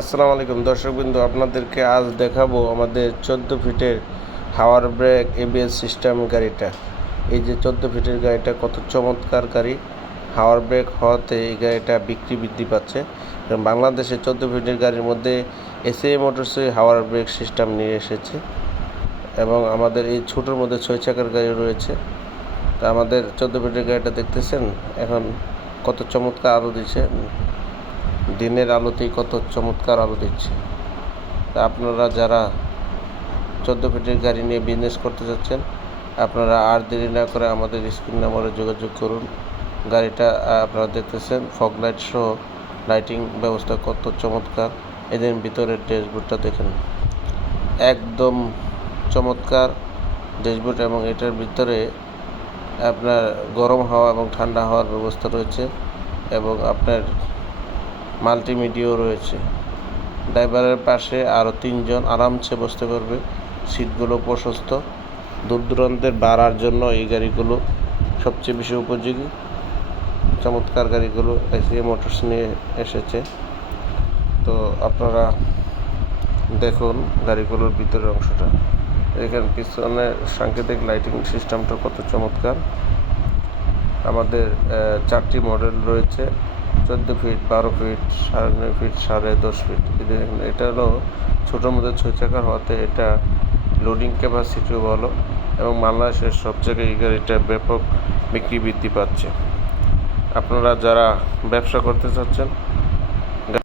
আসসালামু আলাইকুম। দর্শকবৃন্দ, আপনাদেরকে আজ দেখাবো আমাদের চোদ্দ ফিটের হাওয়ার ব্রেক এবিএস সিস্টেম গাড়িটা। এই যে চোদ্দ ফিটের গাড়িটা কত চমৎকার গাড়ি। হাওয়ার ব্রেক হওয়াতে এই গাড়িটা বিক্রি বৃদ্ধি পাচ্ছে। বাংলাদেশে চোদ্দ ফিটের গাড়ির মধ্যে এসএ মোটরসই হাওয়ার ব্রেক সিস্টেম নিয়ে এসেছে। এবং আমাদের এই ছোটোর মধ্যে ছয় চাকার গাড়ি রয়েছে। তা আমাদের চোদ্দ ফিটের গাড়িটা দেখতেছেন? এখন কত চমৎকার আলো দিচ্ছে। দিনের আলোতেই কত চমৎকার আলো দিচ্ছে তা আপনারা যারা চোদ্দ ফিটের গাড়ি নিয়ে বিজনেস করতে যাচ্ছেন, আপনারা আর দেরি না করে আমাদের স্ক্রিন নাম্বারে যোগাযোগ করুন। গাড়িটা আপনারা দেখতেছেন ফগ লাইট সহ লাইটিং ব্যবস্থা কত চমৎকার। এদের ভিতরের ড্যাশবোর্ডটা দেখেন। একদম চমৎকার ড্যাশবোর্ড এবং এটার ভিতরে আপনার গরম হাওয়া এবং ঠান্ডা হাওয়ার ব্যবস্থা রয়েছে এবং আপনার মাল্টিমিডিয়াও রয়েছে। ড্রাইভারের পাশে আরও তিনজন আরামসে বসতে পারবে। সিটগুলো প্রশস্ত। দূর দূরান্তের বাড়ার জন্য এই গাড়িগুলো সবচেয়ে বেশি উপযোগী। চমৎকার গাড়িগুলো এসিএ মোটরস নিয়ে এসেছে। তো আপনারা দেখুন গাড়িগুলোর ভিতরের অংশটা। এখানে পিছনে সাংকেতিক লাইটিং সিস্টেমটা কত চমৎকার। আমাদের চারটি মডেল রয়েছে। চোদ্দ ফিট বারো ফিট সাড়ে নয় ফিট সাড়ে দশ ফিট এটা হলো ছোটোর মধ্যে ছয় চাকার হওয়াতে এটা লোডিং ক্যাপাসিটিও ভালো এবং বাংলাদেশের সব জায়গায় গাড়িটা ব্যাপক বিক্রি বৃদ্ধি পাচ্ছে। আপনারা যারা ব্যবসা করতে চাচ্ছেন